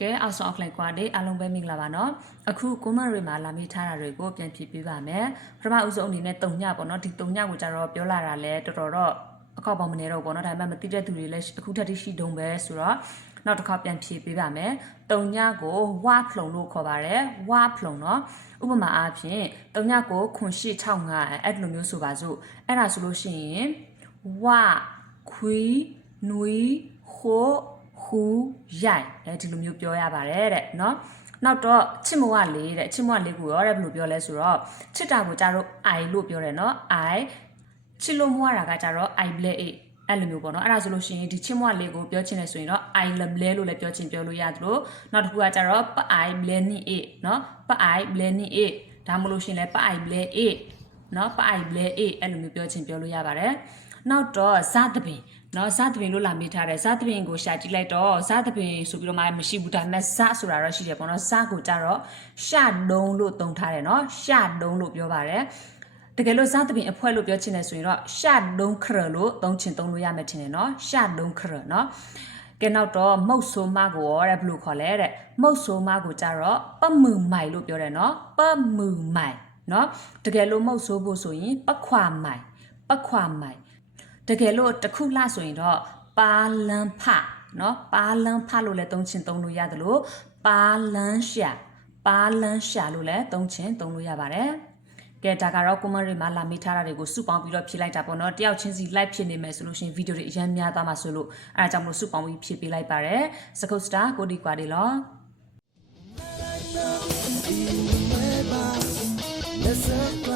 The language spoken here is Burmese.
ကဲအောက်ဆောင်အောက်လိုက်ကွာဒေအားလုံးပဲမင်္ဂလာပါနော်အခုကွန်မန့်တွေမှာလာမိထားတာတွေကိုပြန်ဖြည့်ပေးပါမယ်ပထမဦးဆုံးအနေနဲ့တုံညပေါ့နော်ဒီတုံညကိုကြတော့ပြောလာတာလဲတော်တော်တော့အကောက်ပေါင်းမနေတော့ဘူးပေါ့နော်ဒါပေမဲ့မသိတဲ့သူတွေလည်းအခုထက်ထိရှိတုံးပဲဆိုတော့နောက်တစ်ခါပြန်ဖြည့်ပေးပါမယ်တုံညကိုဝါဖလုံလို့ခေါ်ပါတယ်ဝါဖလုံနော်ဥပမာအားဖြင့်တုံညကိုခွန်ရှိ65အဲ့လိုမျိုးဆိုပါစို့အဲ့ဒါဆိုလို့ရှိရင်ဝခွီနွီခို ဟူရိုင်အဲဒီလိုမျိုးပြောရပါတယ်တဲ့နော်နောက်တော့ချစ်မဝလေးတဲ့ချစ်မဝလေးကိုရောတဲ့ဘယ်လိုပြောလဲဆိုတော့ချစ်တာကိုကြတော့ I လို့ပြောတယ်နော် I ချစ်လို့မဝတာကကြတော့ I play 8အဲ့လိုမျိုးပေါ့နော်အဲ့ဒါဆိုလို့ရှိရင်ဒီချစ်မွလေးကိုပြောချင်တယ်ဆိုရင်တော့ I love လဲလို့လည်းပြောချင်ပြောလို့ရသလိုနောက်တစ်ခုကကြတော့ I bleni 8เนาะ I bleni 8ဒါမှမဟုတ်လို့ရှိရင်လည်း I bleni 8 နော်ပအိုက်လဲအေးအဲ့လိုမျိုးပြောချင်ပြောလို့ရပါတယ်နောက်တော့ဇသပင်နော်ဇသပင်လို့လာမိထားတယ်ဇသပင်ကိုရှာကြည့်လိုက်တော့ဇသပင်ဆိုပြီးတော့မှမရှိဘူးဒါပေမဲ့ဇဆိုတာတော့ရှိတယ်ပေါ့နော်ဇကိုကြတော့ရှတုံးလို့သုံးထားတယ်နော်ရှတုံးလို့ပြောပါတယ်တကယ်လို့ဇသပင်အဖွဲလို့ပြောချင်တယ်ဆိုရင်တော့ရှတုံးခရလို့သုံးချင်သုံးလို့ရမယ်ထင်တယ်နော်ရှတုံးခရနော်ကဲနောက်တော့မုတ်ဆိုးမကိုရောတဲ့ဘယ်လိုခေါ်လဲတဲ့မုတ်ဆိုးမကိုကြတော့ပမှုမိုင်လို့ပြောတယ်နော်ပမှုမိုင် နော်တကယ်လို့မုတ်ဆိုးဖို့ဆိုရင်ပခွာမိုင်ပခွာမိုင်တကယ်လို့တစ်ခုလဆိုရင်တော့ပါလန်ဖနော်ပါလန်ဖလို့လည်းသုံးချင်သုံးလို့ရတယ်လို့ပါလန်ရှာပါလန်ရှာလို့လည်းသုံးချင်သုံးလို့ရပါတယ်ကဲဒါကတော့ comment တွေမှာလာမိထားတာတွေကိုစုပေါင်းပြီးတော့ဖြည့်လိုက်တာပေါ့နော်တယောက်ချင်းစီ live ဖြစ်နေမယ်ဆိုလို့ရှိရင်ဗီဒီယိုတွေအရင်များသွားမှာဆိုလို့အဲဒါကြောင့်မလို့စုပေါင်းပြီးဖြည့်ပေးလိုက်ပါတယ်စကုတ်စတာကိုဒီကွာဒီလော listen.